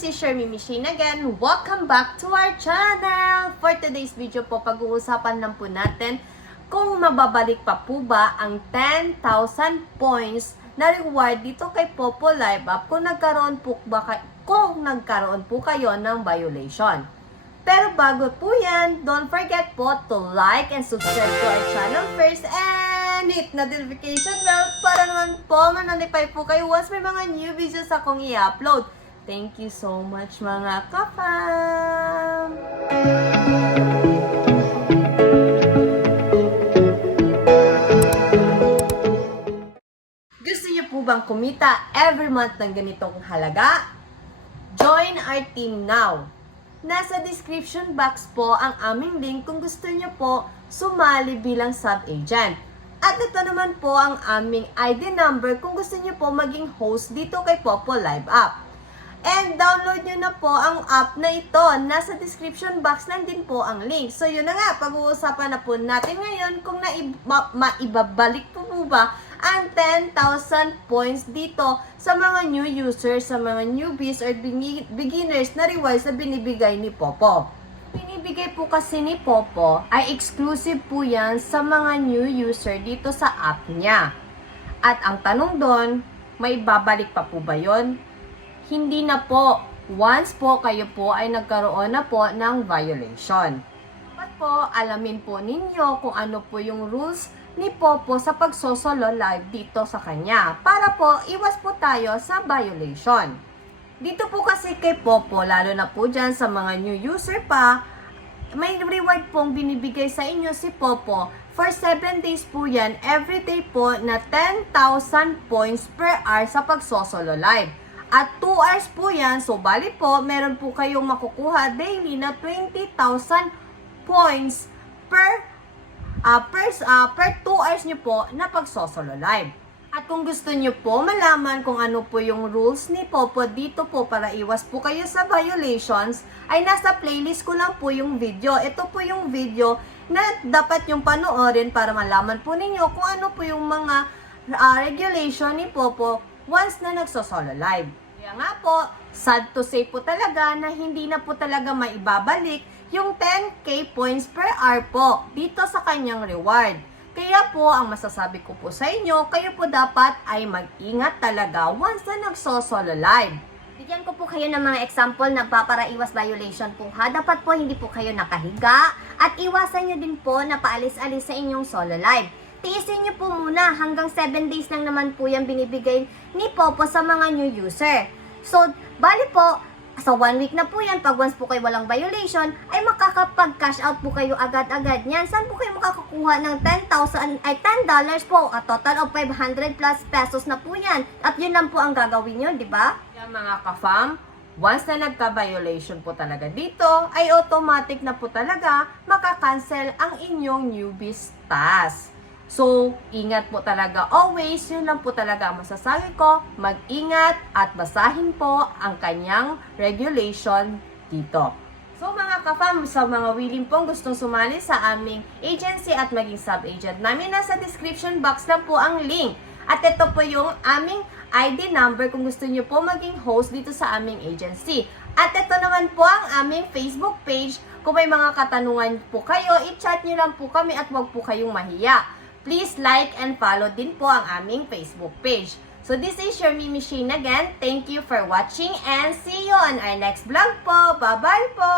this is your Mimi Shane again. Welcome back to our channel. For today's video po, pag-uusapan lang po natin kung mababalik pa po ba ang 10,000 points na reward dito kay Popo Live Up kung nagkaroon po kayo ng violation. Pero bago po yan, don't forget po to like and subscribe to our channel first and hit notification bell para naman po ma-notify po kayo once may mga new videos akong i-upload. Thank you so much mga ka-fam! Gusto niyo po bang kumita every month ng ganitong halaga? Join our team now! Nasa description box po ang aming link kung gusto niyo po sumali bilang sub-agent. At ito naman po ang aming ID number kung gusto niyo po maging host dito kay Popo Live Up. And download nyo na po ang app na ito. Nasa description box nandin po ang link. So yun na nga, pag-uusapan na po natin ngayon kung maibabalik po ba ang 10,000 points dito sa mga new users, sa mga newbies or beginners na rewards na binibigay ni Popo. Binibigay po kasi ni Popo ay exclusive po yan sa mga new user dito sa app niya. At ang tanong doon, may babalik pa po ba yun? Hindi na po. Once po kayo po ay nagkaroon na po ng violation. Dapat po alamin po ninyo kung ano po yung rules ni Popo sa pagsosolo live dito sa kanya. Para po iwas po tayo sa violation. Dito po kasi kay Popo, lalo na po dyan sa mga new user pa, may reward pong binibigay sa inyo si Popo. For 7 days po yan, everyday po na 10,000 points per hour sa pagsosolo live. At 2 hours po yan, so bali po, meron po kayong makukuha daily na 20,000 points per 2 hours nyo po na pagsosolo live. At kung gusto nyo po malaman kung ano po yung rules ni Popo dito po para iwas po kayo sa violations, ay nasa playlist ko lang po yung video. Ito po yung video na dapat yung panoorin para malaman po ninyo kung ano po yung mga regulation ni Popo once na nagsosolo live. Kaya nga po, sad to say po talaga na hindi na po talaga maibabalik yung 10k points per hour po dito sa kanyang reward. Kaya po, ang masasabi ko po sa inyo, kayo po dapat ay mag-ingat talaga once na nagsosolo live. Bigyan ko po kayo ng mga example na para iwas violation po ha. Dapat po hindi po kayo nakahiga at iwasan nyo din po na paalis-alis sa inyong solo live. Tiisin nyo po muna, hanggang 7 days lang naman po yung binibigay ni Popo sa mga new user. So, bali po, sa 1 week na po yan, pag once po kayo walang violation, ay makakapag-cash out po kayo agad-agad yan. Saan po kayo makakakuha ng $10 po? A total of 500 plus pesos na po yan. At yun lang po ang gagawin nyo, di ba? Kaya mga ka-fam, once na nagka-violation po talaga dito, ay automatic na po talaga makakancel ang inyong newbies task. So, ingat po talaga always. Yun lang po talaga ang masasabi ko. Mag-ingat at basahin po ang kanyang regulation dito. So, mga ka-fam, sa mga willing pong gustong sumali sa aming agency at maging sub-agent namin, nasa description box lang po ang link. At ito po yung aming ID number kung gusto nyo po maging host dito sa aming agency. At ito naman po ang aming Facebook page. Kung may mga katanungan po kayo, i-chat nyo lang po kami at wag po kayong mahiya. Please like and follow din po ang aming Facebook page. So this is your Mimi Shane again. Thank you for watching and see you on our next vlog po. Bye-bye po!